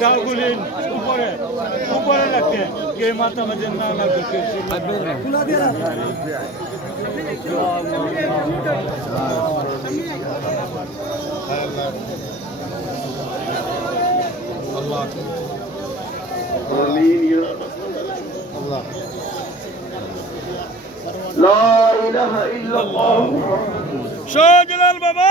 দাগুলি উপরে উপরে রাখতে কে মাথা মাঝে না লাগবে কে لا إله إلا الله শাহজালাল বাবা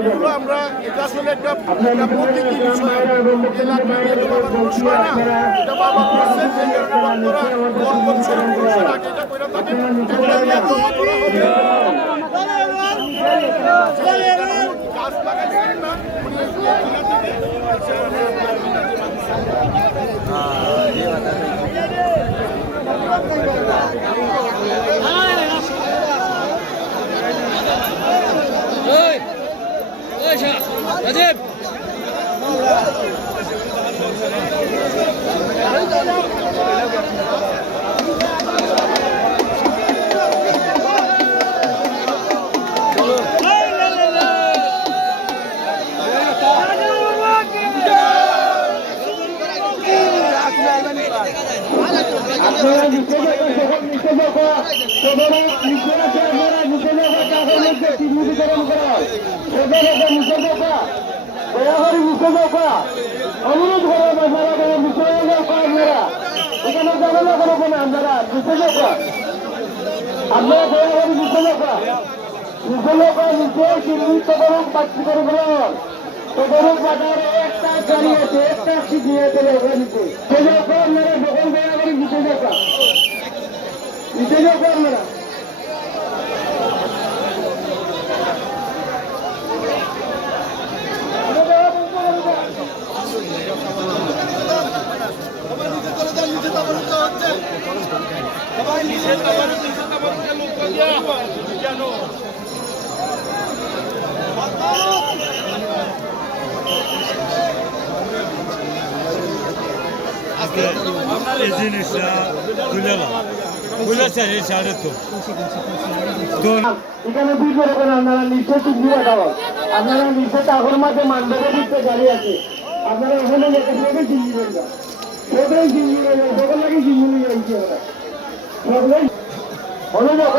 এগুলো আমরা এটা আসলে একটা একটা প্রতীকী বিষয়। এলাকায় এটা বাবা বিষয় না। এটা বাবা করছেন যে বাবারা বল বছর পুরুষের আগে এটা করে নিয়ে করা হবে। আপনারা নিচে যাবেন যখন টাকার মধ্যে টিভি বিতরণ করা সেটা যাব নিচে যাব দয়া করে নিচে যাব অনুরোধ করো আপনারা এখানে যাবেন না কোনো কোনো আপনারা নিচে যাব আপনারা দয়া করে নিচে যাব নিচে যাব নিচে টিভি তখন বাচ্চি করে বলুন তখন বাজারে একটা গাড়ি আছে একটা সিদ্ধি আছে নিচে সেগুলো আপনারা যখন দয়া করে নিচে যাব নিচে যাব আপনারা এই জিনিসটা তুলে না তুলেছে এই সাড়ে তো। এখানে দুই রকম আপনারা নিচে চিংড়ি খাওয়া আপনারা নিচে টাকার মাঝে মান্ডবে দিতে গাড়ি আছে। আপনারা ওখানে যেতে থেকে চিংড়ি করবেন সবাই চিংড়ি করবেন লাগে নিয়ে Onun yok